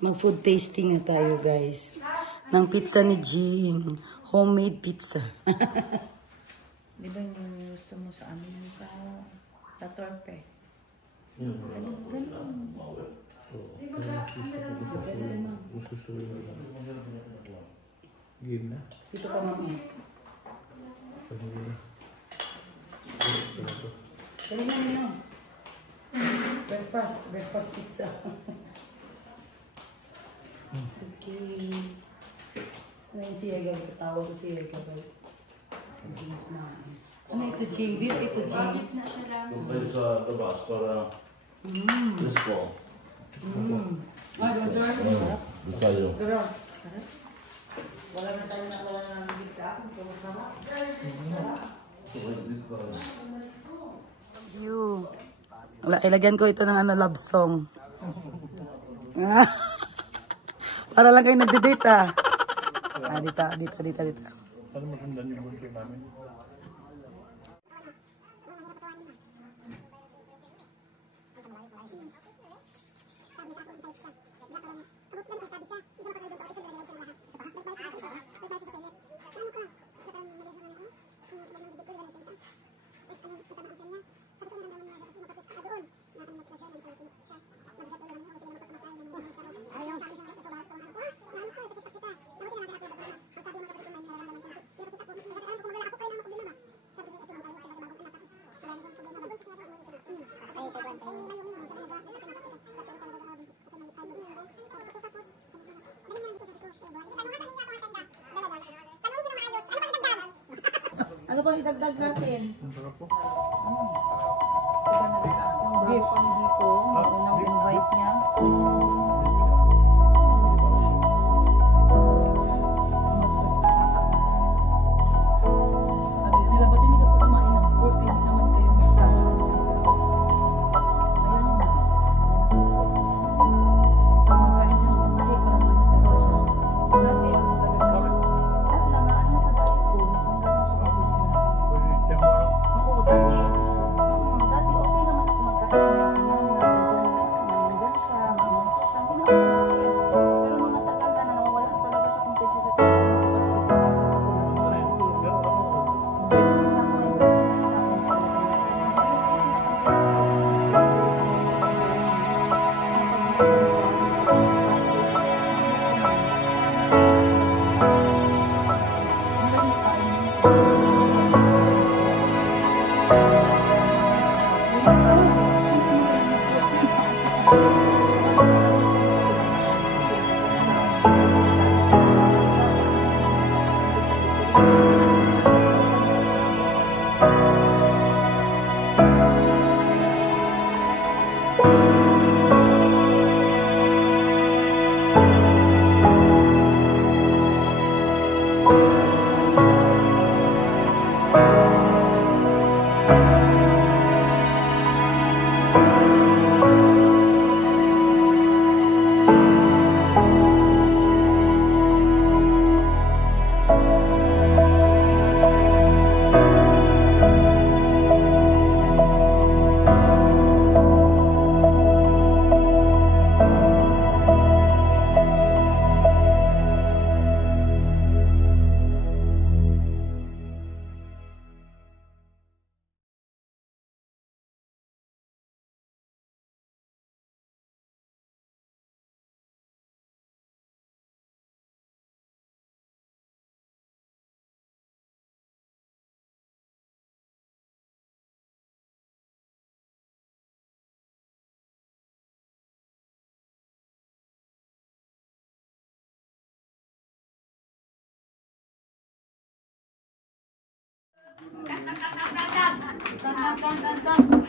Mag-food tasting na tayo, guys. Ng pizza ni Jean. Homemade pizza. Di ba yung gusto mo sa amin sa Tatorpe? Ganun. Dito ka, mami. Dali na ninyo. Breakfast pizza. Okay. Ano si Ega? Katawa ko si Ega. Ano ito, Jing? Beer ito, Jing? Kayo sa tabas para disco. Ah, Gonzalo. Bukayo. Pero, Wala na tayo nakalalamig sa akin. Kamusta you. Ilagyan ko ito ng love song. Para lang kayo nagde-date, ah. Dito. Ano maganda yung bunso namin? Ano bang idagdag natin? Beef. Dito, unang invite niya. Sabi nila, ba't hindi ka pa kumain ng pork? Hindi naman kayo may sama ng tao. Ayan na. Kumakain siya ng konti para manatala siya. Dati ako talaga siya. Lamaan na sa dati ko. Ako dati. Dati okay naman ako magkain. Nandiyan siya. Hindi naman sasakyan. Pero nung matagal na nawawala talaga siya completely sa system. Kasi ito na siya nakuha sa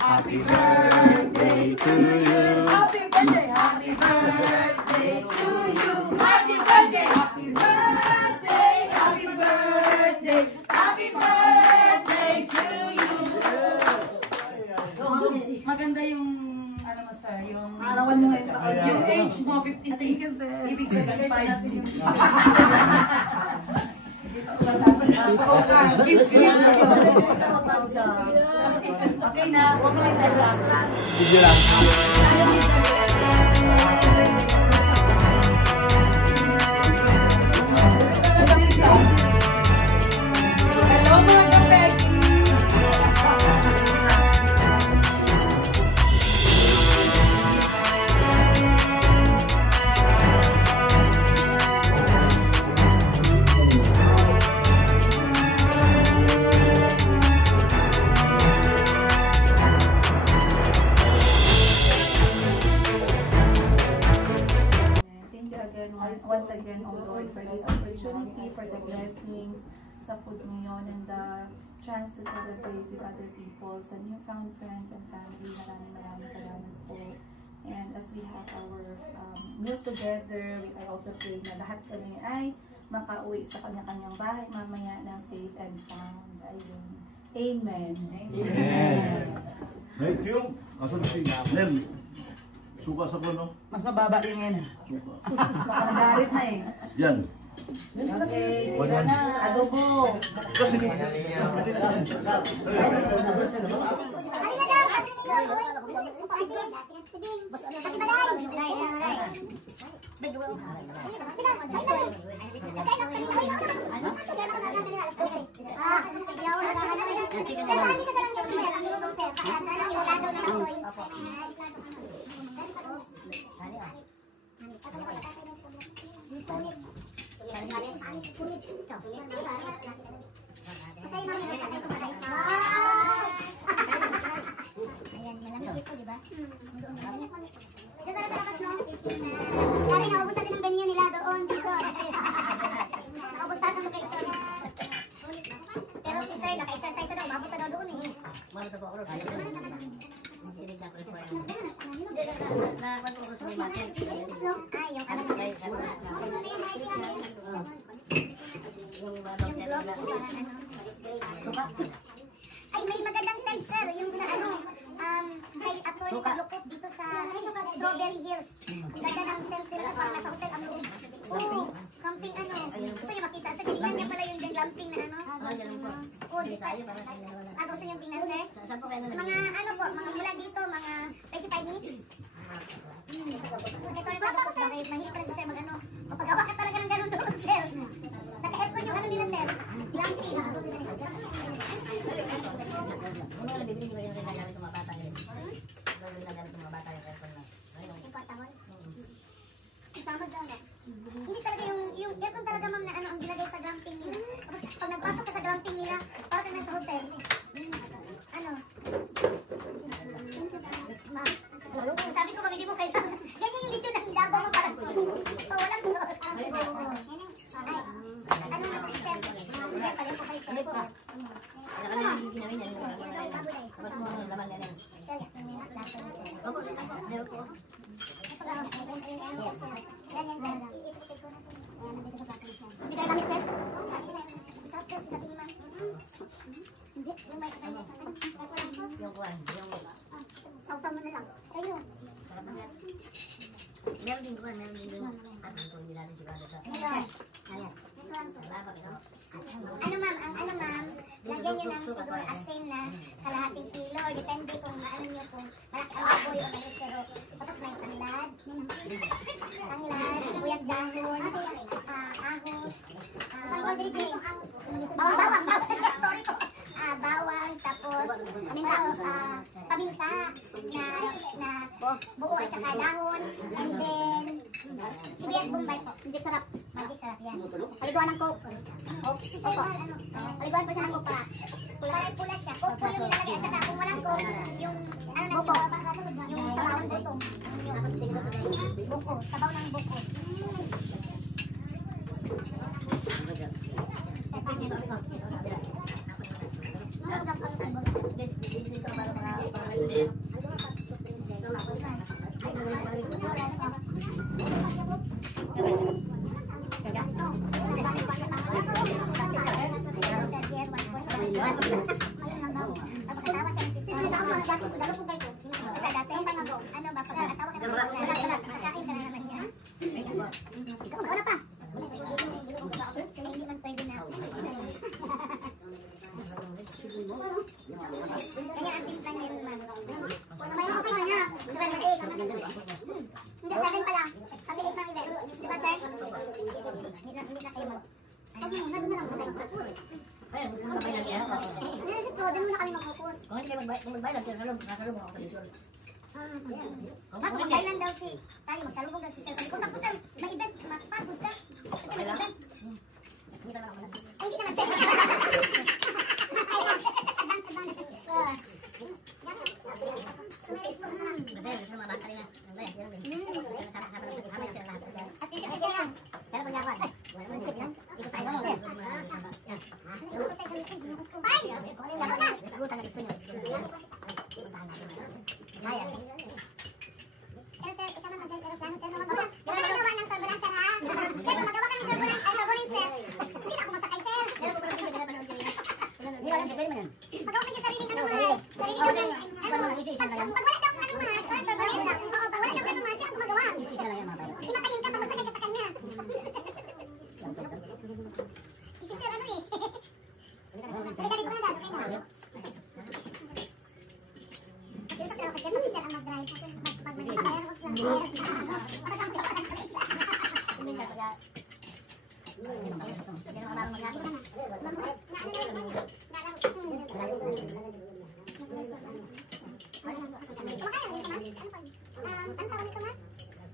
Happy birthday to you. Happy birthday, happy birthday to you. Happy birthday, happy birthday, happy birthday, happy birthday to you. Maganda yung ano mo sir, yung arawan mo ito. Yung age mo 56. Ibig sabihin 56. Okay na, huwag mo lang tayo lang. Video lang. once again, O Lord, for this opportunity, for the blessings sa food ngayon, and the chance to celebrate with other people, sa newfound friends and family. Maraming salamat po. And as we have our meal together, I also pray na lahat kami ay makauwi sa kanya-kanyang bahay mamaya ng safe and sound. Ayun. Amen. Amen. Thank you. Asan si Nel? Suka sa puno. Mas mababa yung yan. Suka. Baka nagalit na eh. Yan. Okay, tira na. Adobo. Kasi ni... Ayan, malamig dito, di ba? Dito sa labas, no? Dali, naubos natin ang venue nila doon, dito. Naubos natin ang location. Pero si Sir, naka-exercise na daw, umabot na daw doon eh. Malas ako ako. Hindi na press mo yan. Na pag-urus mo yung matin. No? Ay, yung ano. Yung Yung blog, yung parang ano. Ay, may magandang tent, sir. Yung sa ano, kay Atty. Lukot dito sa Strawberry Hills. Ang ganda ng tent nila, parang nasa hotel ang loob. Oo, camping ano. Gusto niyo makita? Sa kailangan niya pala yung glamping na ano. Oo, di tayo. Gusto niyo tingnan, sir? Saan po kayo na Mga ano po, mga mula dito, mga 25 minutes. Ito na tapos dahil mahilig pala si sir mag-ano. Kapag-awa ka talaga ng ganun doon, sir. Naka-aircon yung ano nila, sir. Glamping. Ano na bibili ko yung regalo ng mga bata yun? Ano yung regalo ng mga bata yung aircon na? Yung kwartahon? Isama daw na. Hindi talaga yung aircon talaga, ma'am, na ano ang ginagay sa glamping nila. Tapos pag nagpasok ka sa glamping nila, parang ka nasa hotel. Ano? Ma'am, sabi ko, mamili mo kayo. Ganyan yung lechon ng Davao mo parang walang sauce. Ay, ano na po, sir? Hindi, pala po kayo, sir. Ano ka na yung ginawin yan? Tapos mo ang laman yan. Sir, yung lasa nito. Opo, meron po. Hindi kayo lamit, sir? Sarap po, sabi ni ma'am. Hindi, yung may Yung kuwan, yung... sausaw mo na lang. Kayo. Sarap na yan. Meron din kuwan, meron din yung... At ito hindi natin sigurado sa... Ayan. Ayan. Salamat, ito. Ano ma'am, ang ano ma'am, lagyan nyo ng siguro asin na kalahating kilo or depende kung ano nyo kung malaki ang baboy o ano pero tapos may tanglad, sibuyas dahon, ahos, bawang, sorry po, bawang, tapos paminta na buo at saka dahon, and then sibuyas bombay po, hindi sarap yan. Paliguan ng coke. Opo. Paliguan po siya ng coke para pula siya. Coke po yung nilalagay at saka kung walang coke, yung ano na yung sabaw ng butong. Buko. Sabaw ng buko. Hindi, 7 pa lang. Kasi 8 lang event. Di ba, sir? Hindi na kayo mag... Huwag muna, doon na lang muna tayo. Ayun, sabay lang yan. Nilalagay ko, doon muna kami mag-focus. Kung hindi kayo magbayad, kasalubong ako sa Luzon. Magpapagay lang daw si tayo, magsalubong daw si sir. Sabi ko, tapos sir, may event, mapagod ka. Kasi may event. Hindi ka lang ako. Ay, hindi naman sir. At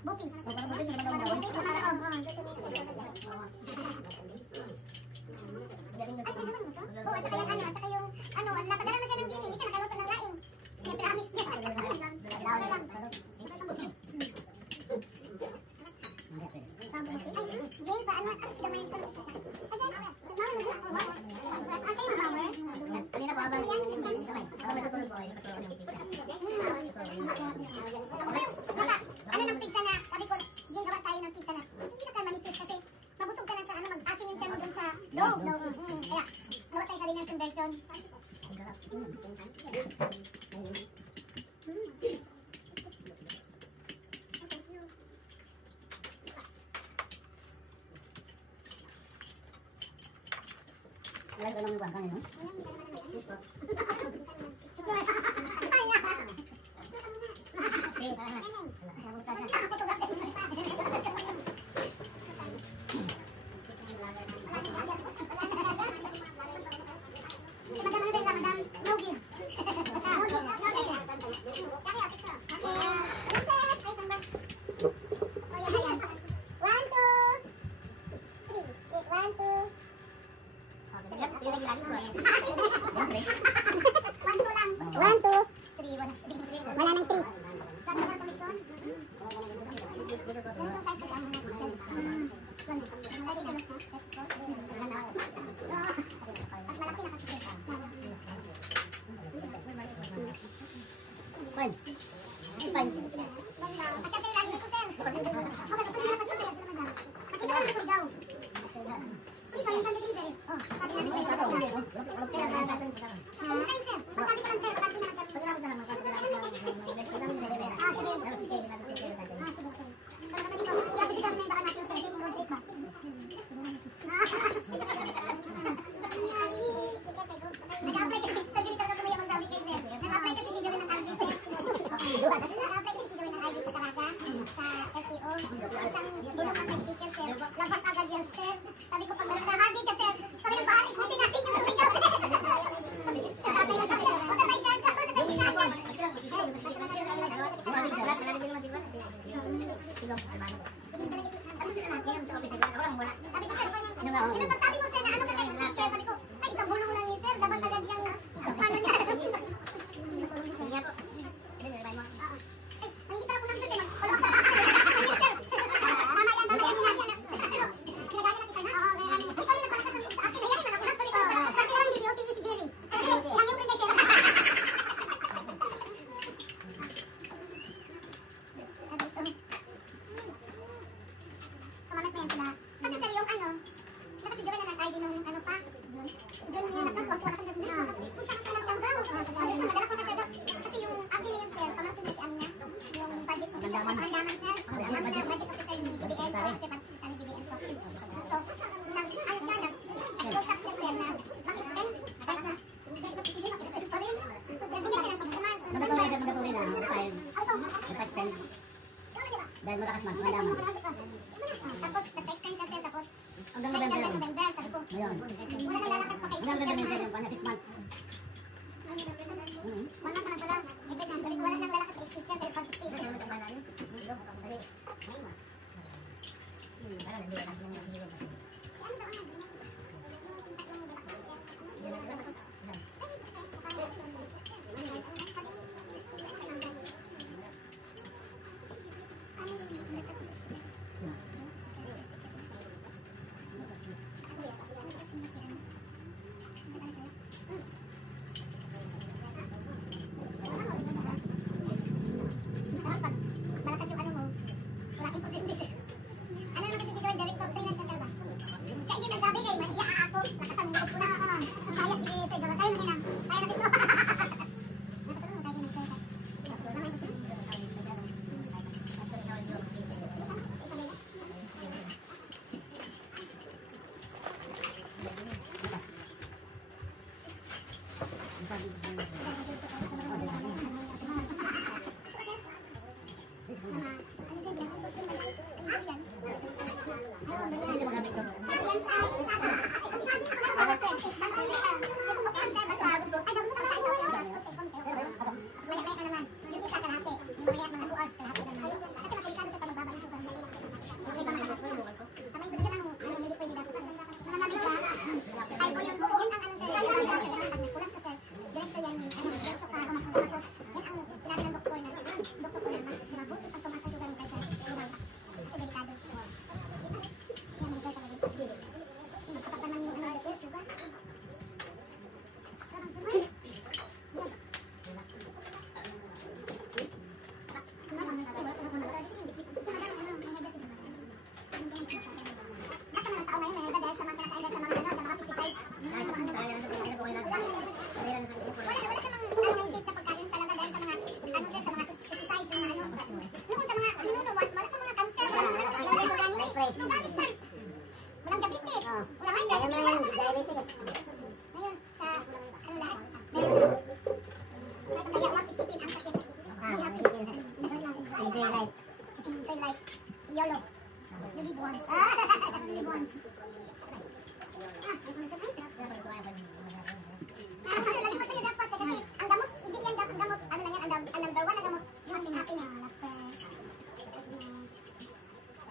Bupis. Oo, at saka yung ano, at saka yung ano, napadala na siya ng gising, hindi siya nakaluto ng laing. Kaya promise niya. Dalaw na lang. Jane, paano? Sila may ito. Kanina po habang natutulog po kayo. Ano ng pizza na? Sabi ko, Jane, gawa tayo ng pizza na. Hindi na ka manipis kasi mabusog ka na sa ano, mag-asin yung tiyan mo dun sa dough. Kaya, gawa tayo sa linyang version. Wala ko lang yung bangkang yun. Wala nang 3. Fine. Fine. Lapas agad yan, sir. Sabi ko, pag nag-hardy siya, sir. Sabi ng pari, hindi natin yung lumigaw. Sabi na kami, matay siya. Matay siya. Sabi mo, sir, na ano ka tayo speaker? Sabi ko, ay, isang bulong lang yun, sir. Dapat agad yung paano niya. Ay, ang gitara po lang, sir. Wala ka. Tama yan, tama yan. Ginagaya na kita na. Oo, kaya kami. Ikaw yung nagpapasas sa akin. Ayan, naman ako lang. Sabi lang, hindi OTE si Jerry. Lang yung printer. Sumalat na yan sila. Kasi sir, yung ano, nakasigawan na ng ID nung ano pa. Jun yung nakapagkuha na kasi sabi na. Punta ka na siyang brow. Nagdala ko na siya daw. Kasi yung abli na yung sir, pamangkin na si Amina. Yung budget ko. Pandaman sir. Ang budget officer ni BBN ko. Kasi pag-kita ni BBN ko. So, ano siya, nag-close up siya sir na mag-extend. Kahit na, hindi makita pa rin. So, ganyan siya na pagsumas. Mandatory na. Naka-extend. Dahil malakas man, mandaman. Tapos, nag-extend siya sir. Tapos, Hanggang November. sabi ko, Ngayon. wala kang lalakas pa kay Hanggang November yung 6 months. wala ka na pala. Wala nang lalakas kay speaker. Pero pag-speaker, malakas yung ano mo. Wala kang positive. Ano naman kasi si Joy, direct top 3 na siya, sir ba? Siya hindi nagsabi kay Mahiya ako. Nakasanggup ko na. Kaya si Sir Joy. Tayo na dito. Kaya na dito. Nakatulong tayo ng sir. Yolo. Lilibuan. Lilibuan. Lagi mo sa'yo dapat kasi ang gamot, hindi yan dapat gamot, ano lang yan, ang number one na gamot, yung happiness.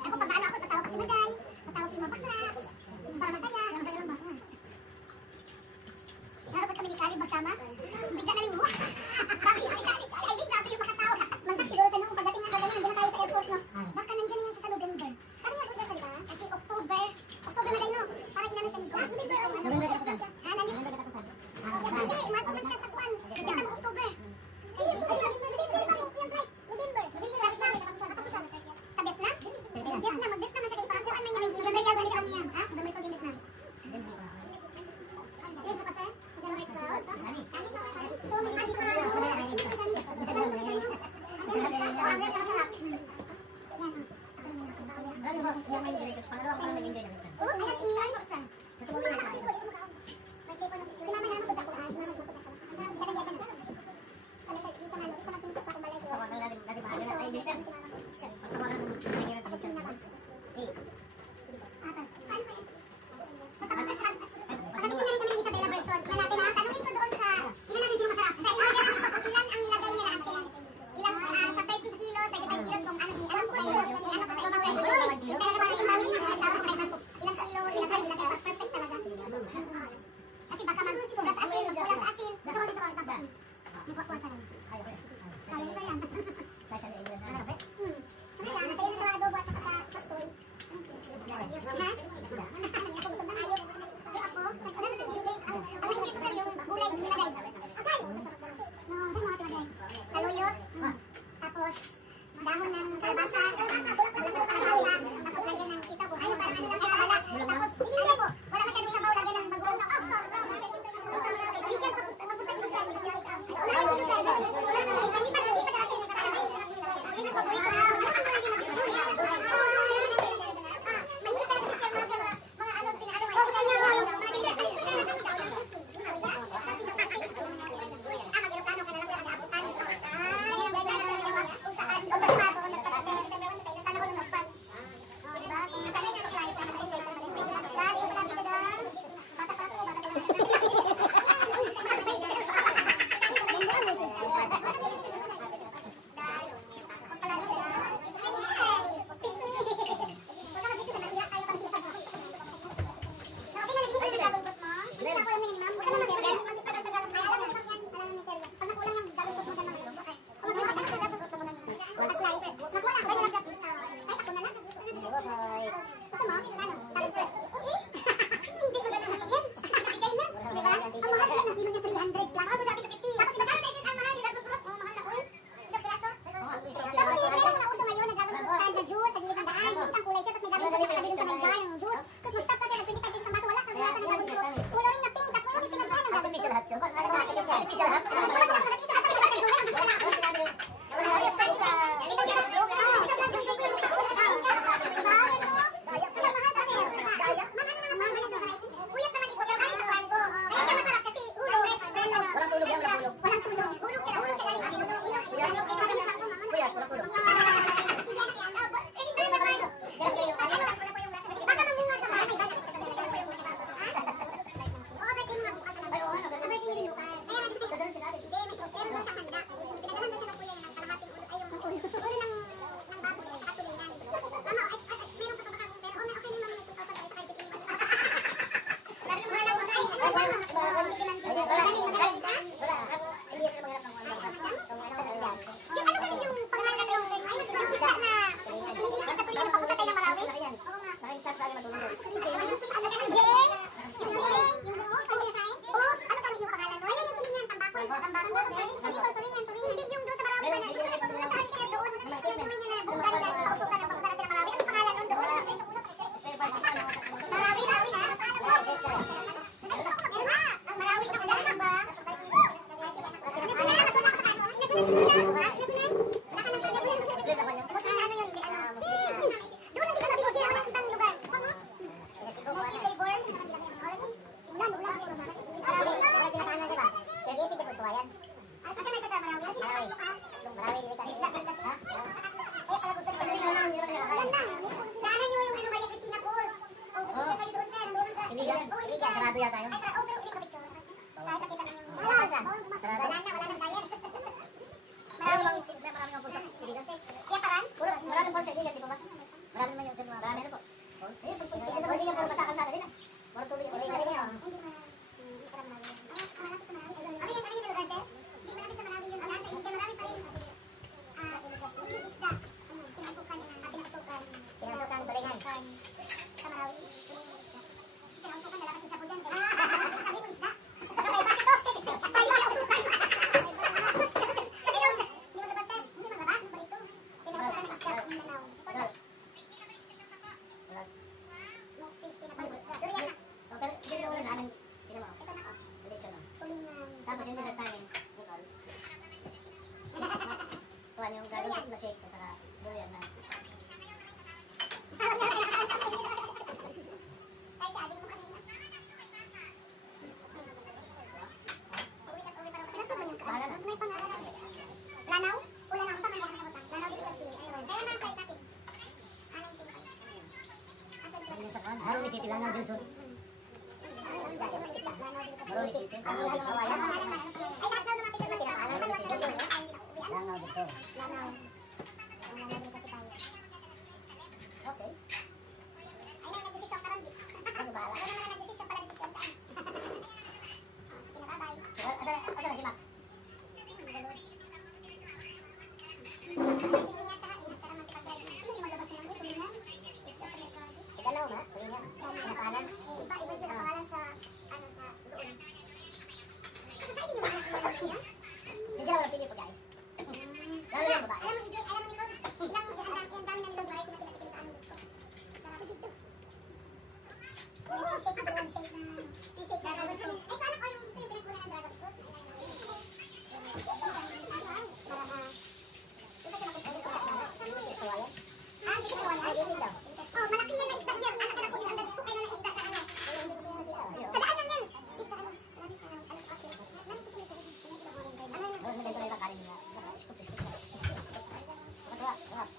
Ako pag ano ako, tatawag ko si Maday, tatawag ko yung mabakla, para masaya lang ba? Naroon kami ni Kali magsama, bigla na rin mo. Bakit si Kali? Ay, hindi natin yung makatawag. Masak siguro sa nung pagdating nga ganyan, hindi na tayo sa airport, no? Baka nandiyan yan sa November. Kami nga doon salita, kasi October na kayo, no? Parang inano siya ni Go. November ako. November ka pa. November ka pa. Hindi, matulang siya sa kuwan. Hindi ka October. Sa Vietnam? Vietnam, mag-Vietnam na siya kayo. Parang kuwan man yan. November yan, ganit kami yan. November ko din Vietnam. Sige, sa pasa? November ko. Kasi baka mag-sobra sa asin, kulang sa asin. Dito, dito, dito. May kuwan ka lang. Sayang, sayang. Sayang, natayin na sa adobo at saka sa soy. Ha? Ako? Ang hindi ko sa yung gulay, nilagay. Okay! No, sa mga tinagay. Saluyot. Tapos, dahon ng kalabasa. Tapos lagyan ng sitaw. Ayun, parang ano lang siya kahala. Tapos, ano po, wala masyadong sabaw, lagyan ng bagong. kaya tayo. Ay, sarap. Oh, pero ulit ko picture. Kahit nakita lang yung... Wala na. Wala na diet. Marami ng pulsa. Kaya parang? Maraming pulsa. Hindi kasi po ba? Marami naman yung sa mga marami na po. Hindi nga po masakan sa kanila. Mga tuloy. Hindi malapit sa Marawi. Ano yung lugar, sir? Hindi malapit sa Marawi yun. Nasa India, marami pa rin. Hindi isda. Pinasukan. Pinasukan, balingan. Sa Marawi. Pinasukan, nalakas yung sapo dyan. Sabi ko isda. Kakaiba ito. Bayo na usukan. Kasi doon, hindi magabas, sir. Hindi magabas. Ano pa ito? Pinasukan ng isda. Mindanao. Smoke fish, tinapalus. Durian. Pero hindi na wala namin. Ito na. Ito na ako. Tulingan. Tulingan. Tapos yung dessert namin. Kuha yung gagawin na shake at saka durian na. Ay, sabi mo kanina. Uwi pa raw. Ilan pa ba yung Bahala na. may pangalan? Lanaw? O Lanaw? Saan ang nakasagutan? Lanaw dito kasi. Ayun. Kaya naman kahit natin. Anong tingin? Ayun sa kan. Harumi City lang din sorry. Lanaw dito kasi. Harumi City. Ay, lahat daw lumapit na pinapaalam. Langaw dito. Lanaw. Lanaw din kasi tayo. Okay. Ay, nag-desisyon ka rin. Ano bahala? Ano naman nag-desisyon pala, desisyon ka. Sige na, bye-bye. Asa na si Max? Ingat ka naman sa pag-drive. Ano yung maglabas na lang? Tulingan? Igalaw na. Tulingan. Pinapalan. Iba din ang pangalan sa, ano, sa doon. Kasi tayo din naman ang pangalan niya. Hindi siya wala pili pagkain. Lalo yung babae. Alam mo, EJ, alam mo nilog. Ang dami na nilog. Variety na pinatikim sa anong gusto. Sarap dito. Oo, shake na doon. Shake na. Yung shake na dragon fruit. Ay, paano ko yung dito yung pinagkunan ng dragon fruit? Para ma... Ito siya makukulit ko lang. Kawayan. Ah, dito sa wala. Oh, malaki yan na isda niya. Anak ko yung andag ko. Kailan na isda sa ano? Sa daan lang yan. Dito sa ano? Ano sa ano? Ano sa kasi? Ano sa kulit? Ano yung... Ano maganda na yung kanin niya. Scoop. Sarap.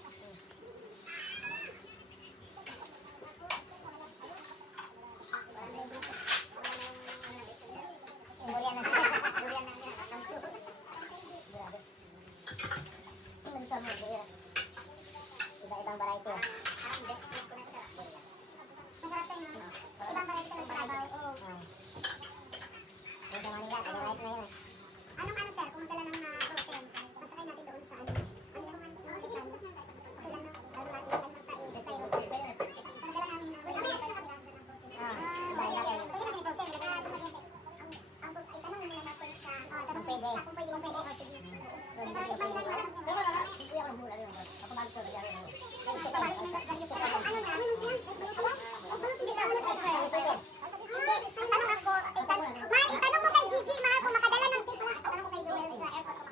Durian na. Durian na niya. Grabe. Tingnan sa mo. Iba-ibang variety. Parang best fruit ko na ito. Masarap tayo, no? Ibang variety ka ng trabaho. Oo. Yung sa Manila, taga-right na yun. Anong ano, sir? Kung dala ng frozen, pasakay natin doon sa ano. Ano yung ano? Sige lang, usap lang. Okay lang, no? Lalo natin, ano siya, i-styro. Pagdala namin ng... Wala, may extra kabilasa ng frozen. Pwede natin yung frozen. Ang itanong mo na kung sa... Kung pwede. Kung pwede. Oh, sige. Pero iba nila yung alam. Pero wala, hindi ako ng mula rin. Ako mag-sort na dyan. Itanong mo kay Gigi, mahal, kung makadala ng tip. Itanong ko kay Joel sa airport.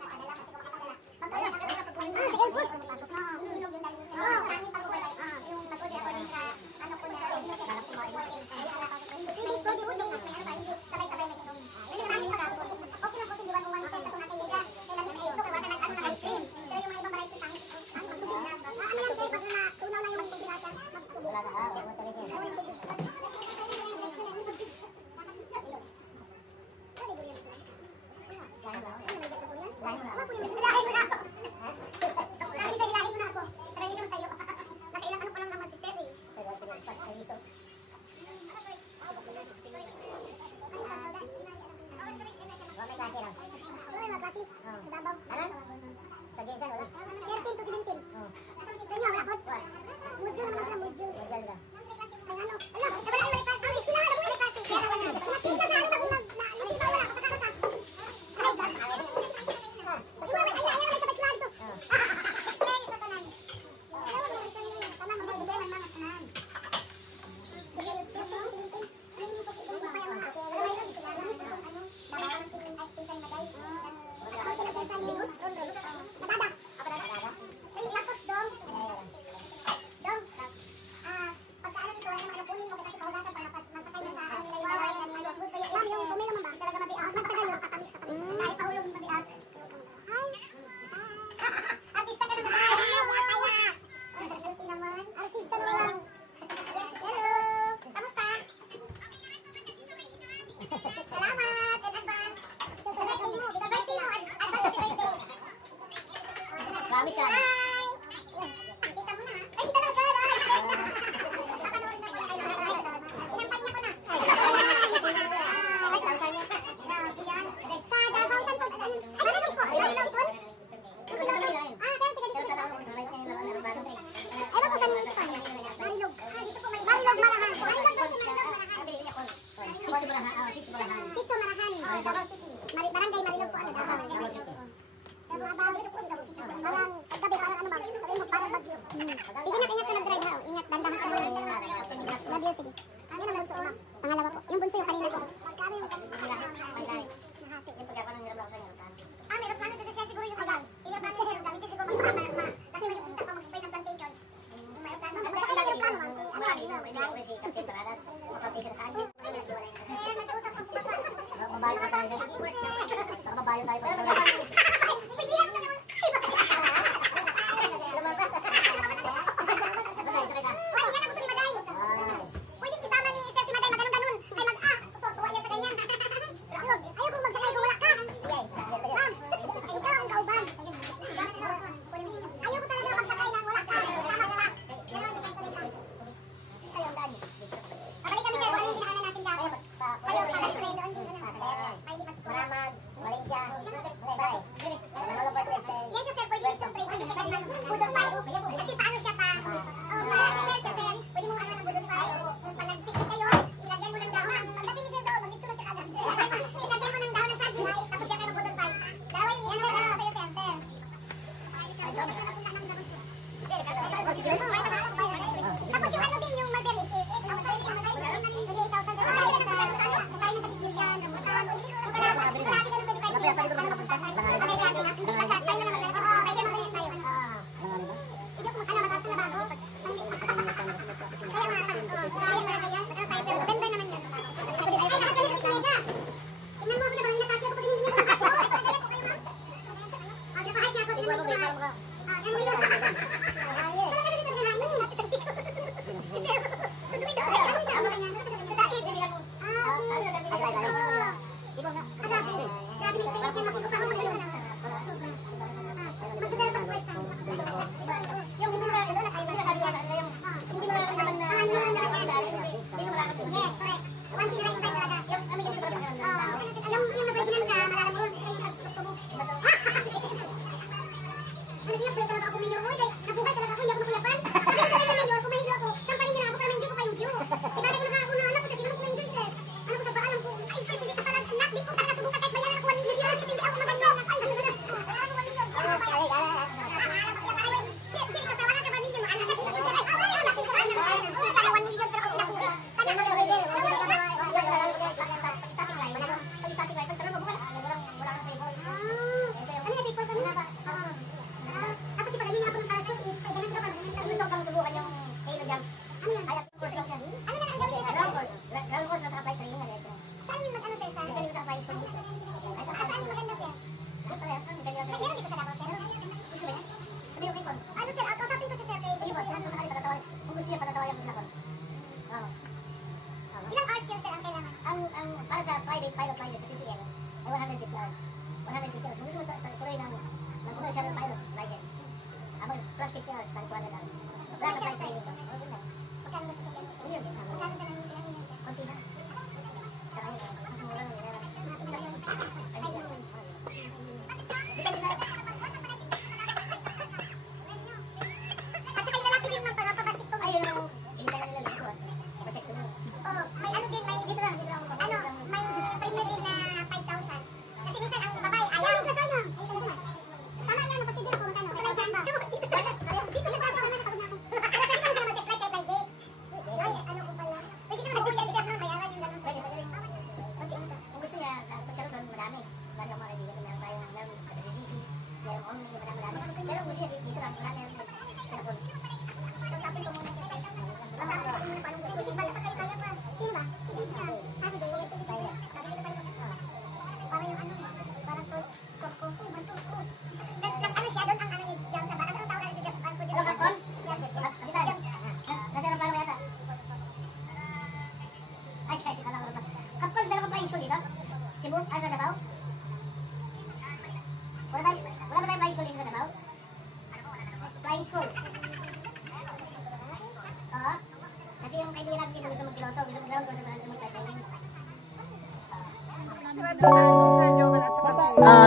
Sige na, ingat ka mag-drive ha. Ingat, dandahan ka muna. Love you, sige. Ano naman bunso? Pangalawa po. Yung bunso yung kanina po. May aeroplano sa sasya siguro yung agal. Aeroplano sa gamitin siguro mas kasi may kita pa mag-spray ng plantation. May aeroplano. Ang sa aeroplano, ma'am. Ang aeroplano. Si Captain Paradas. Mag-plantation sa akin. Sir, nag-usap ang puso. Mabayo pa tayo. Mabayo tayo pa. Pigilan mo naman. Pwede kisama ni Sir si Maday maganon-ganon. Ay tutuwa yan sa kanya. Ayaw kong magsakay kung wala ka. Ma'am, ikaw ang kauban. Ayaw ko talaga magsakay nang wala ka. Kasama ka na. Babalik kami sir, wala yung pinakanan natin dati. Kayo, babalik kayo doon. Malamag, Malaysia. Yan siya sir, pwede yung siyempre. Budong payo. Kasi paano siya pa? Sir, sir, pwede mo ano ng budong payo. Kung pag-picnic kayo, ilagay mo ng dahon. Pagdating ni sir doon, mag-itso na siya agad. Ilagay mo ng dahon ng saging, tapos yan kayo mag-budong payo. Daway yung ano sa'yo, sir. Tapos yung ano din, yung madalit.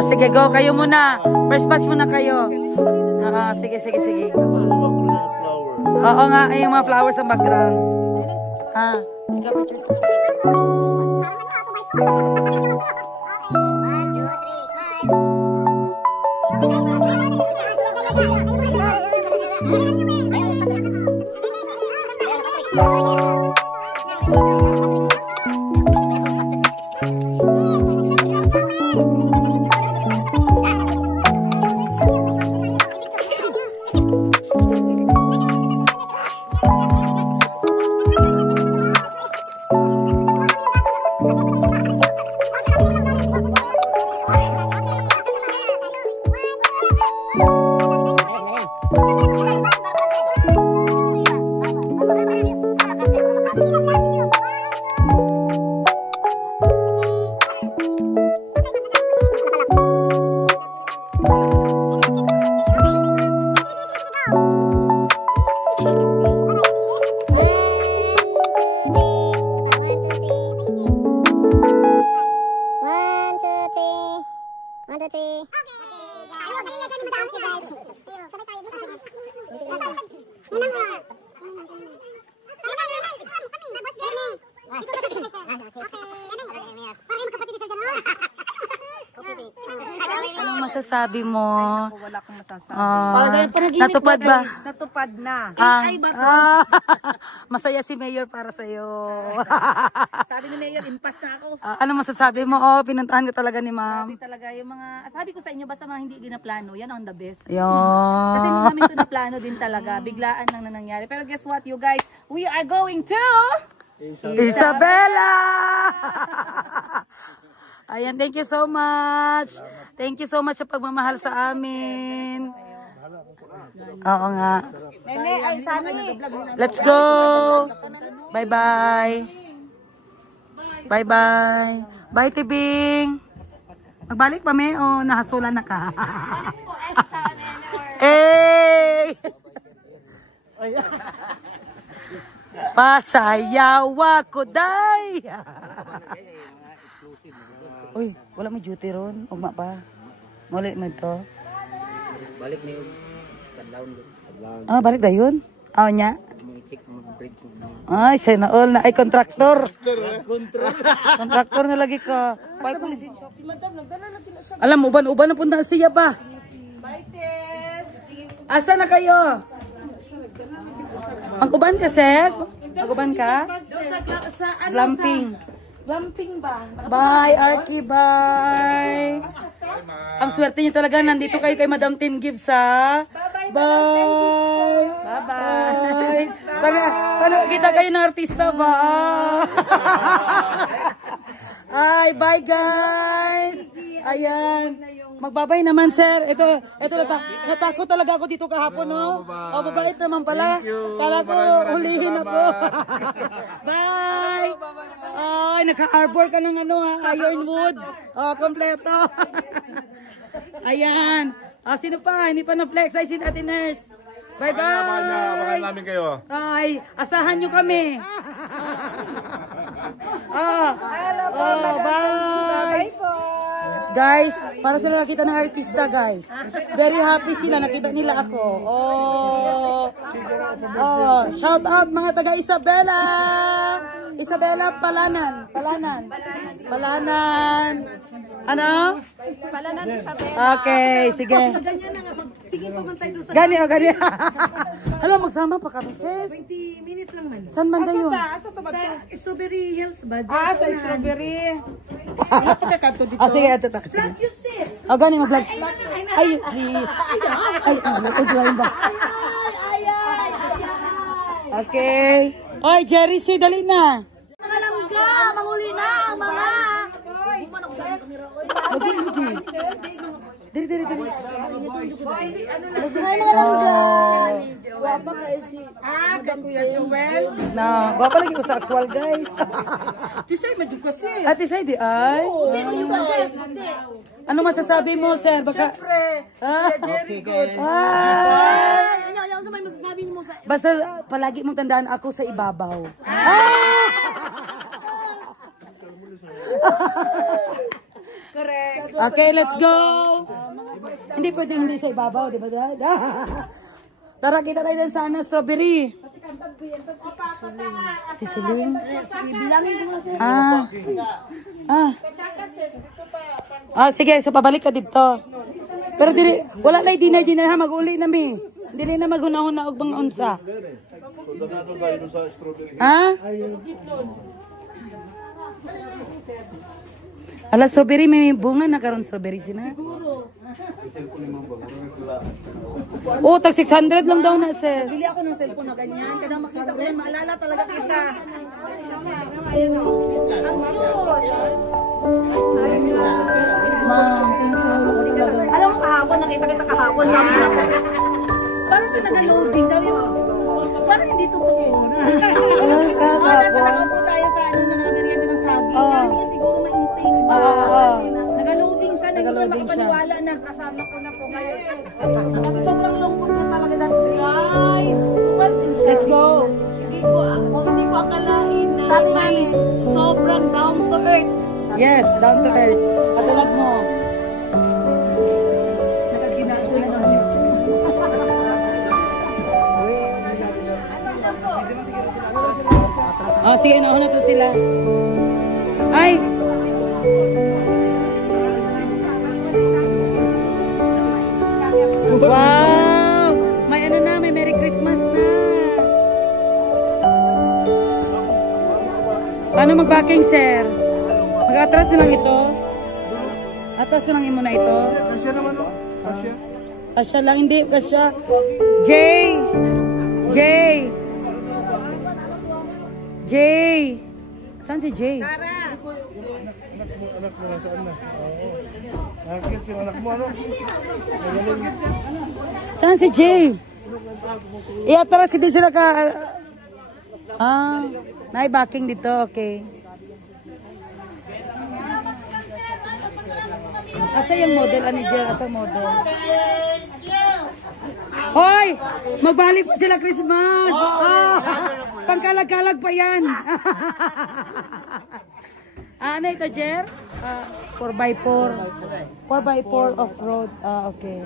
Sige, go. Kayo muna. First batch muna kayo. Sige. Oo nga, yung mga flowers sa background. Ikaw pictures. 1, 2, 3, smile. masasabi mo? Wala akong masasabi. Natupad ba? Natupad na. Masaya si Mayor para sa'yo. Sabi ni Mayor, impas na ako. Ano masasabi mo? Pinuntahan ka talaga ni ma'am. Sabi talaga yung mga, sabi ko sa inyo, basta mga hindi ginaplano, yan ang the best. Yun. Kasi hindi namin ito na plano din talaga. Biglaan lang na nangyari. Pero guess what, you guys? We are going to... Isabela! Ayan, thank you so much. Thank you so much sa pagmamahal sa amin. Oo nga. Nene, ay Sunny. Let's go! Bye-bye. Bye-bye. Bye, Tibing. Magbalik pa, me? O nahasulan na ka? Eh! Pasayaw ako, day! Uy, wala may duty ron. Ugma pa. Muli mo ito. Balik na yun. Balik na yun? Aw niya? Ay, sana all na. Ay, kontraktor. Kontraktor na lagi ka. Alam, uban-uban na punta siya pa. Bye, sis. Asa na kayo? Mag-uban ka, sis? Mag-uban ka? Glamping. Glamping ba? Bye, Arky, bye. Ang swerte niyo talaga, nandito kayo kay Madam Tin Gibbs, ha? Bye. Bye-bye. Paano kita kayo ng artista ba? Ay, bye, guys. Ayan. Magbabay naman, sir. Ito natakot talaga ako dito kahapon, no? O, babait naman pala. Kala ko, hulihin ako. Bye! Ay, naka-arbor ka ng ironwood. O, kompleto. Ayan. Sino pa? Hindi pa na-flex. Ay, si Ate Nurse. Bye-bye! Baka namin kayo. Ay, asahan nyo kami. Bye! Guys, para sila nakita ng artista, guys. Very happy sila, nakita nila ako. Shout out mga taga Isabela. Isabela Palanan. Ano? Palanan Isabela. Okay, sige. Ganyan na nga, magtingin pa man tayo doon sa... Gani. Hala, magsama pa kami, sis. 20 minutes lang man. Saan banda yun? Sa Strawberry Hills ba? Sa Strawberry. Sige, ito. Vlog yun, sis. Gani, mag-vlog. Ay, sis. Ay, nag-vlog ba? Okay. Oy, Jerry C, dali na. Mga langga, manguli na ang mga... Diri. Wapa ka si... kay Kuya Joel. Na, gwapa lagi ko sa actual, guys. Tisay, maduga sis. Ate Sai, di ay? Hindi, maduga sis. Ano masasabi mo, sir? Baka... Jerry good. Ay! Ano sa may masasabi mo sa... Basta palagi mong tandaan ako sa ibabaw. Correct. Okay, let's go! Hindi pwedeng hindi sa ibabaw, di ba? Tara, kita tayo din sana, strawberry. Si Suling. Bilangin ko na sis. Sige, so pabalik ka dito. Pero dili, wala na dinay ha, mag-uli na mi. Dili na magunahon na og bang unsa. Ala, strawberry, may bunga na karon strawberry sina. Tag 600 lang daw na, sis. Bili ako ng cellphone na ganyan. Kada makita ko yan, maalala talaga kita. Ma'am, thank you. Alam mo kahapon, nakita kita kahapon. Sabi ko ako, parang siya nag-loading. Sabi mo, parang hindi totoo. Nasa nakaupo tayo sa merienda ng saging. Kaya niya siguro mainting. Nag-loading siya, hindi niya makapaniwala na kasama ko na po kayo. Kasi sobrang lungkot ko talaga dati. Guys! Let's go! Hindi ko akalain na sabi namin, sobrang down to earth. Yes, down to earth. Katulad mo. Nakaginasa na kasi. Sige, nauna to sila. Ay! Wow! May ano na, may Merry Christmas na. Paano mag-backing, sir? Mag-atras na lang ito? Atras na lang muna ito? Kasya naman o. Kasya. Kasya lang, hindi. Kasya. Jay! Jay! Jay! Saan si Jay? Anak mo na saan na? Nakakit yung anak mo ano? Magaling. Saan si Jay? Iatras hindi sila ka... naibacking dito. Okay. Asa yung model? Ano Jay? Asa model? Hoy! Magbalik pa sila Christmas! Pangkalag-kalag pa yan! Ano ito, Jer? 4x4. 4x4 off-road. Okay.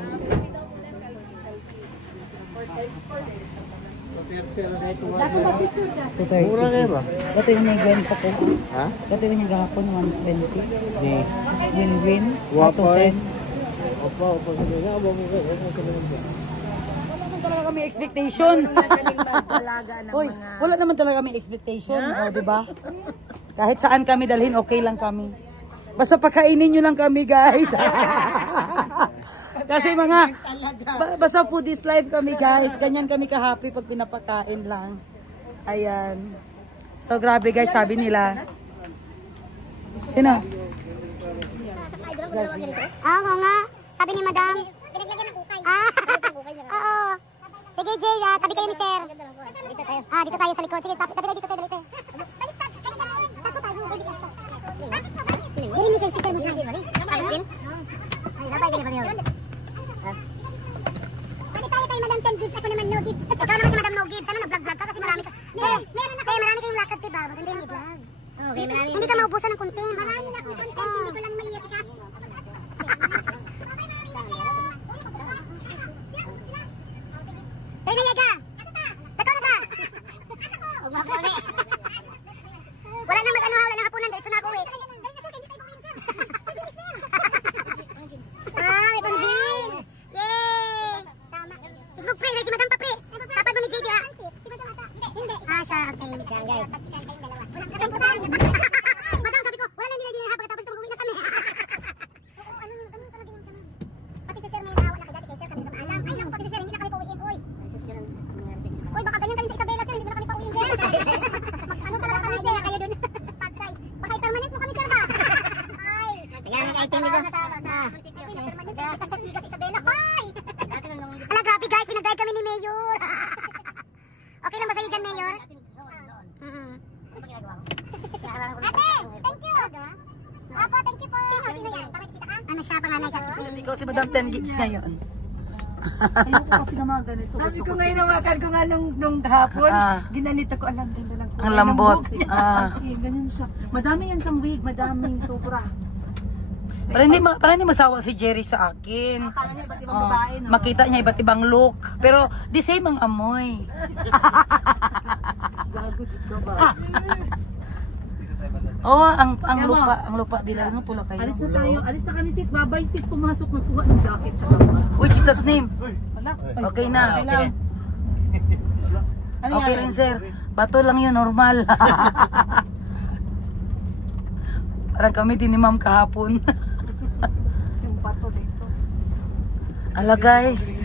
Mura kayo ba? Ito yung may gwen pa po. Ha? Ito yung gahapon, 120. Win-win. Wapoy. 10. Wala naman talaga kami expectation. Uy, wala naman talaga kami expectation. O, diba? Kahit saan kami dalhin, okay lang kami. Basta pakainin nyo lang kami, guys. Kasi basta food is life kami, guys. Ganyan kami ka-happy pag pinapakain lang. Ayan. So, grabe, guys, sabi nila. Sino? Oo nga. Sabi ni Madam. Pinaglagyan ng ukay. Oo. Sige, Jay, tabi kayo ni Sir. Dito tayo sa likod. Sige, tabi tayo dito tayo. Dito tayo. Hindi kayo si Sir Madam. Ayos din? Ay, labay kayo ba niyo? Pwede tayo kay Madam 10 gigs. Ako naman no gigs. Ikaw naman si Madam no gigs. Ano, nag-vlog ka kasi marami ka. Marami kayong lakad, diba? Maganda yung i-vlog. Hindi ka maubusan ng content. Marami na akong content. Hindi ko lang maiisikas. Hey, Nayaga! Dato na ba? Wala na mag-ano, wala na hapunan. Diretso na ako eh. May bonjing! Yay! Facebook pre, si Madam pa pre. Tapad mo ni JD ha? Hindi. Siya. Okay. Madam, sabi ko, wala na nila din ha pagkatapos ito mag-uwi na kami. Pati si Sir may nahawa na kay dati kay Sir kami alam. Ay naku, pati si Sir hindi na kami pauwiin. Uy, baka ganyan tayo sa Isabela Sir, hindi na kami pauwiin Sir. Ano talaga kami Sir, kayo dun. Pagkay. Baka permanent mo kami Sir ba? Ay. Tingnan ang item nito. Permanent ka sa Isabela. Ay. Ala, grabe guys, pinag-drive kami ni Mayor. Okay lang ba sa'yo dyan, Mayor? Ate, thank you. Opo, thank you po. Sino yan? Pakikita ka? Ano siya, panganay sa TV? Ikaw si Madam 10 gigs ngayon. Ayoko kasi na mga ganito. Sabi ko ngayon, nawakan ko nga nung hapon, ginanito ko, alam din lang ko. Ang lambot. Ganyan siya. Madami yan siyang wig, madami, sobra. Para hindi masawa si Jerry sa akin. Makita niya iba't ibang look. Pero the same ang amoy. Ang lupa nila ng pula kayo. Alis na tayo. Alis na kami sis. Babay sis. Pumasok na kuha ng jacket. Tsaka Uy, Jesus name. wala. Okay na. Okay. Okay lang sir. Bato lang yun, normal. Parang kami din ni ma'am kahapon. Yung bato dito. Ala guys.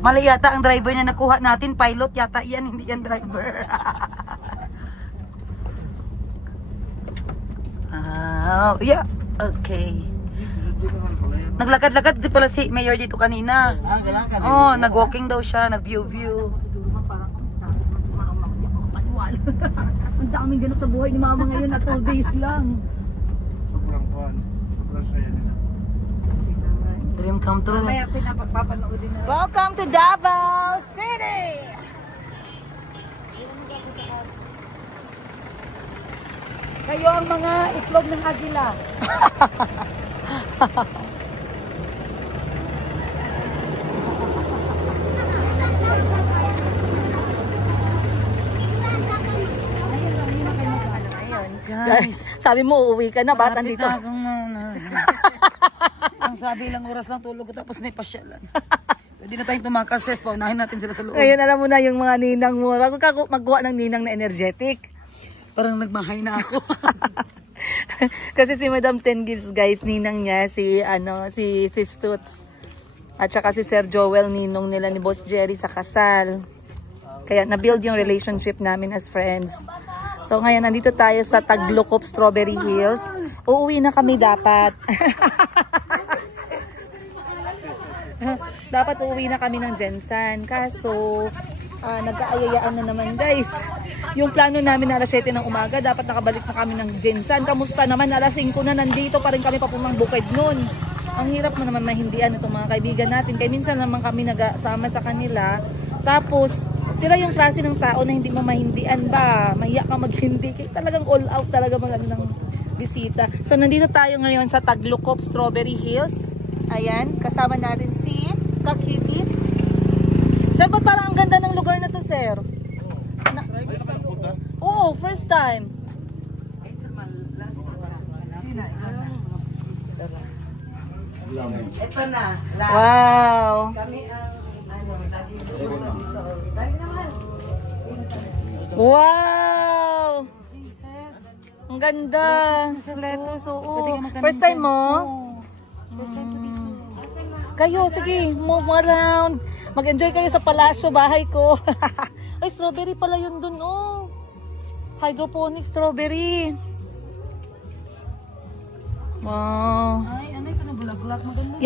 Mali yata ang driver na nakuha natin. Pilot yata yan, hindi yan driver. Yeah. Okay. Naglakad-lakad din pala si Mayor dito kanina. Oh, nag-walking daw siya, nag-view. Siguro man parang takot man si mama. Hindi ako paniwala. Ang daming ganap sa buhay ni mama ngayon at 2 days lang. Sobrang fun. Sobrang saya nila. Dream come true. Kaya pinapapanoodin na. Welcome to Davao City! Kayo ang mga itlog ng agila. Guys, Sabi mo, uuwi ka na, ba't andito? ang sabi ilang oras lang tulog ko tapos may pasyalan. Pwede na tayong tumakas, sis. Paunahin natin sila sa loob. Ngayon alam mo na yung mga ninang mo. Bago ka magkuha ng ninang na energetic. Parang nagmahay na ako. Kasi si Madam Ten Gives, guys, ninang niya si Stutz. At saka si Sir Joel, ninong nila ni Boss Jerry sa kasal. Kaya na-build yung relationship namin as friends. So ngayon nandito tayo sa Taglukop, Strawberry Hills. Uuwi na kami dapat. Dapat uuwi na kami ng Jensan. Kaso nagkaayayaan na naman, guys. Yung plano namin na alas 7 ng umaga, dapat nakabalik na kami ng Jensan. Kamusta naman, alas 5 na nandito pa rin kami papuntang Bukid nun. Ang hirap mo naman mahindian itong mga kaibigan natin. Kaya minsan naman kami nagsama sa kanila. Tapos, sila yung klase ng tao na hindi mo mahindian ba? Mahiya ka maghindi. Kaya talagang all out talaga ng bisita. So, nandito tayo ngayon sa Taglukop, Strawberry Hills. Ayan, kasama natin si Kakiti. Sir, ba't parang ang ganda ng lugar na to, sir? Oo, first time. Ito na. Wow. Kami ang lagi dito. Wow. Ang ganda. Lettuce, oo. First time mo? Kayo, sige, move around. Mag-enjoy kayo sa palasyo, bahay ko. Ay, strawberry pala yun dun, oh. Hydroponic strawberry. Wow. Ay, ano ito na bulaklak? Maganda.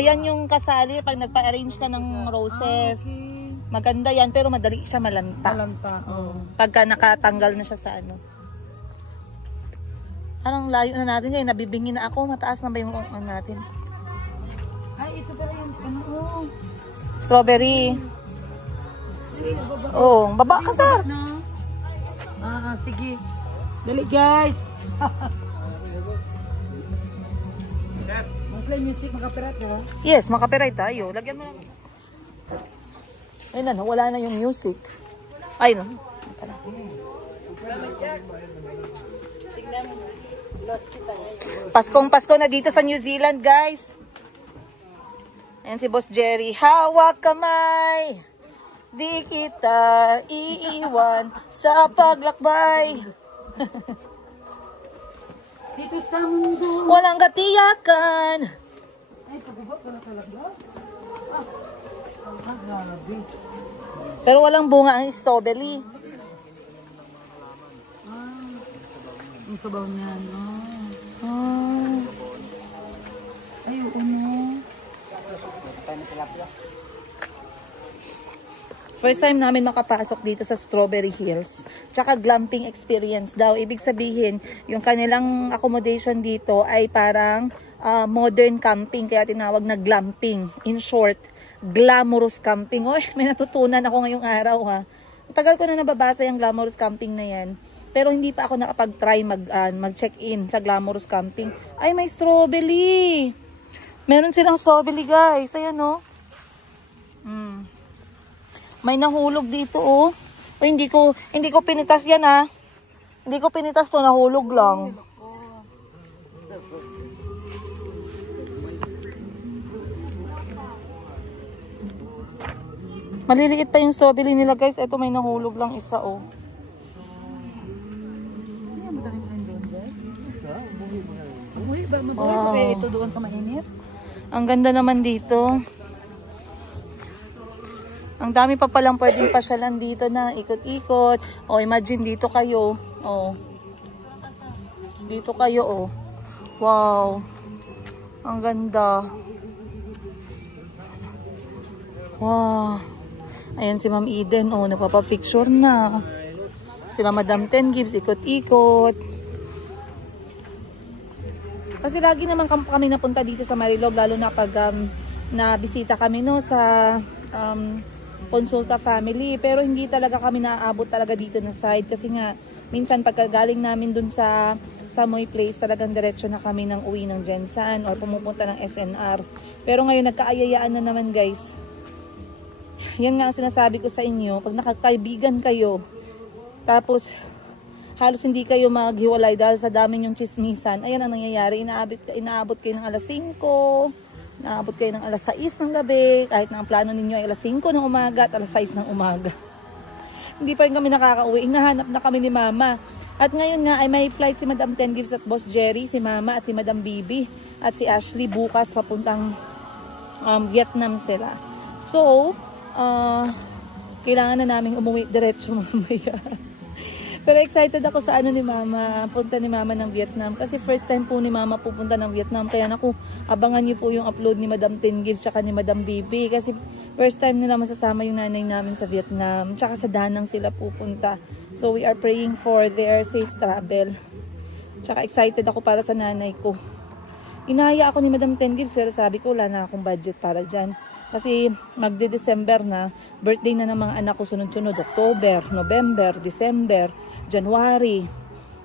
Yan yung kasali pag nagpa-arrange ka ng roses. Maganda yan, pero madali siya malanta. Malanta. Pagka nakatanggal na siya sa ano. Anong layo na natin ngayon? Nabibingi na ako. Mataas na ba yung natin? Ay, ito pala yung ano. Strawberry. Oh, baba ka, sir. Sige. Dali, guys. Mas music, makapirat ha? Yes, makapiray tayo. Lagyan mo lang. Ayun na, wala na yung music. Ay, no. Paskong Pasko na dito sa New Zealand, guys. Ayan si Boss Jerry. Hawak kamay, di kita iiwan sa paglakbay. Dito sa mundo. Walang katiyakan. Ay, pagubak ka na talaga. Grabe. Pero walang bunga ang strawberry. Ang sabaw niyan. Ay, First time namin makapasok dito sa Strawberry Hills. Tsaka glamping experience daw. Ibig sabihin, yung kanilang accommodation dito ay parang modern camping. Kaya tinawag na glamping. In short, glamorous camping. Oy, may natutunan ako ngayong araw ha. Tagal ko na nababasa yung glamorous camping na yan. Pero hindi pa ako nakapag-try mag-check-in sa glamorous camping. Ay, may strawberry. Meron silang strawberry, guys. Ayan, oh. May nahulog dito, oh. O, hindi ko pinitas yan, ha. Hindi ko pinitas to, nahulog lang. Maliliit pa yung strawberry nila, guys. Ito may nahulog lang isa, oh. Wow. Ito doon sa mainit. Ang ganda naman dito. Ang dami pa palang pwedeng pasyalan dito na ikot-ikot. O, imagine dito kayo. O. Dito kayo, o. Wow. Ang ganda. Wow. Ayan si Ma'am Eden, o. Napapapicture na. Sila Madam Ten Gives, ikot-ikot. Kasi lagi naman kami napunta dito sa Marilog, lalo na pag nabisita kami no sa Consulta family, pero hindi talaga kami naaabot talaga dito na side kasi nga minsan pagkagaling namin dun sa Moy Place, talagang diretso na kami ng uwi ng Jensan or pumupunta ng SNR. Pero ngayon nagkaayayaan na naman, guys. Yan nga ang sinasabi ko sa inyo, pag nakakaibigan kayo tapos halos hindi kayo maghiwalay dahil sa dami yung chismisan. Ayan ang nangyayari, inaabot kayo ng alas 5, inaabot kayo ng alas 6 ng gabi, kahit na ang plano ninyo ay alas 5 ng umaga at alas 6 ng umaga. Hindi pa rin kami nakakauwi, hinahanap na kami ni Mama. At ngayon nga ay may flight si Madam Ten Gives at Boss Jerry, si Mama at si Madam Bibi at si Ashley bukas papuntang Vietnam sila. So, kailangan na naming umuwi diretso mamaya. Pero excited ako sa ano ni Mama, punta ni Mama ng Vietnam. Kasi first time po ni Mama pupunta ng Vietnam. Kaya naku, abangan niyo po yung upload ni Madam Ten Gives tsaka ni Madam Bibi. Kasi first time nila masasama yung nanay namin sa Vietnam. Tsaka sa Danang sila pupunta. So we are praying for their safe travel. Tsaka excited ako para sa nanay ko. Inaya ako ni Madam Ten Gives pero sabi ko wala na akong budget para dyan. Kasi magde-December na, birthday na ng mga anak ko sunod-sunod. October, November, December, January.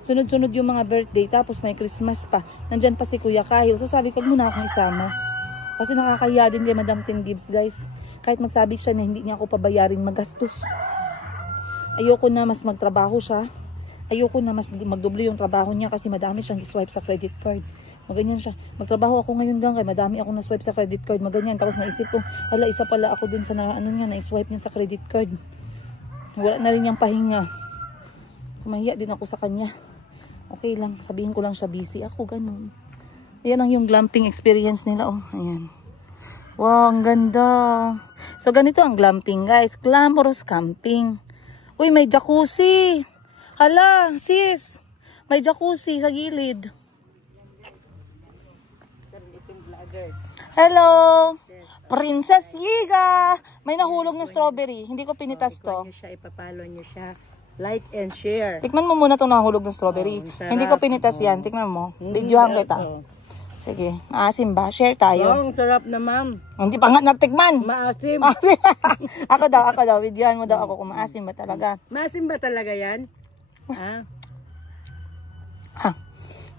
Sunod-sunod yung mga birthday, tapos may Christmas pa. Nandyan pa si Kuya Kyle. So sabi ko, muna akong isama. Kasi nakakahiya din kay Madam Ten Gives, guys. Kahit magsabi siya na hindi niya ako pabayarin magastos. Ayoko na mas magtrabaho siya. Ayoko na mas magdoble yung trabaho niya kasi madami siyang iswipe sa credit card. Maganyan siya. Magtrabaho ako ngayon gang kay madami akong na-swipe sa credit card. Maganyan. Tapos naisip ko, hala, isa pala ako dun sa ano niya, na-swipe niya sa credit card. Wala na rin niyang pahinga. Kumahiya din ako sa kanya. Okay lang. Sabihin ko lang siya busy ako. Ganun. Ayan ang yung glamping experience nila. Oh, ayan. Wow, ang ganda. So, ganito ang glamping, guys. Glamorous camping. Uy, may jacuzzi. Hala, sis. May jacuzzi sa gilid. Hello! Princess Yiga! May nahulog na strawberry. Hindi ko pinitas to. Ipapalo niyo siya. Like and share. Tikman mo muna itong nahulog na strawberry. Hindi ko pinitas yan. Tikman mo. Videohan kita. Sige. Maasim ba? Share tayo. Ang sarap na, ma'am. Hindi pa nga natikman. Maasim. Ako daw. Videohan mo daw ako kung maasim ba talaga. Maasim ba talaga yan? Ha?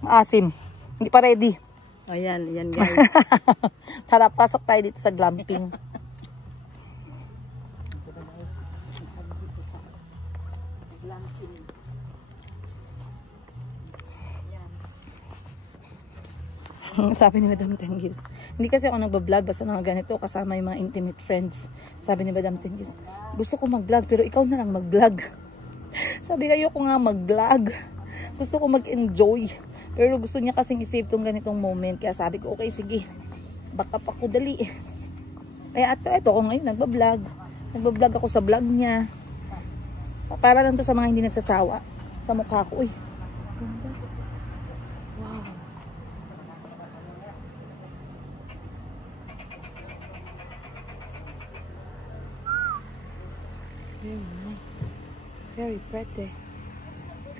Maasim. Hindi pa ready. Ayan, ayan guys. Tara, pasok tayo dito sa glamping. Sabi ni Madam Ten Gives, hindi kasi ako nagbablog basta mga ganito kasama yung mga intimate friends. Sabi ni Madam Ten Gives, gusto ko mag-vlog pero ikaw na lang mag-vlog. Sabi kayo ko nga mag-vlog. Gusto ko mag-enjoy. Pero gusto niya kasing isave tong ganitong moment. Kaya sabi ko, okay, sige. Back up ako dali. Kaya ito ako ngayon, nagbablog. Nagbablog ako sa vlog niya. Para lang to sa mga hindi nagsasawa. Sa mukha ko. Uy. Wow. Very nice. Very pretty.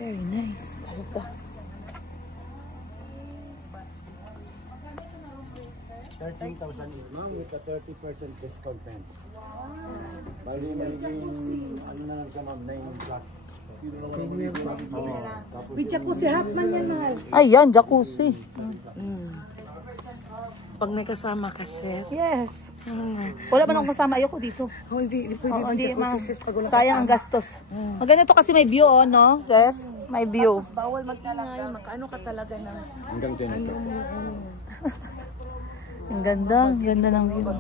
Very nice. Talaga. 13,000 ma'am with a 30% discount pen. Bali magiging ano na lang siya ma'am, 9 plus. With jacuzzi, hot man yan, mahal. Ayan, jacuzzi. Pag may kasama ka, sis. Yes. Wala man akong kasama, ayoko dito. Oh, hindi pwede jacuzzi, sis, pag wala sayang ang gastos. Maganda to kasi may view, oh, no? Sis, may view. Bawal mag-ingay, makaano ka talaga na. Hanggang 10 ito. Ang ganda ng view.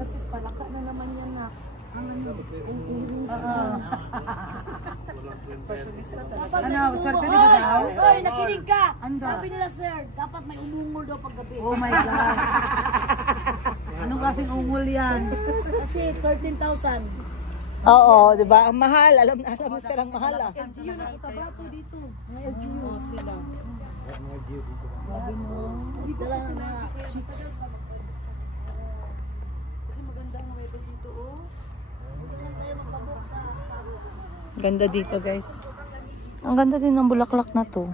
Sis, palaka na naman yan na. Ano, swerte di ba daw? Oy, nakinig ka! Sabi nila, sir, dapat may umungol daw paggabi. Oh my God. Anong klaseng ungol yan? Kasi 13,000. Oo, di ba? Ang mahal. Alam mo silang mahal, ah. LGU na kutabato dito. Mga LGU. Sila. Dito lang na chicks. Ganda dito, guys. Ang ganda din ng bulaklak na to.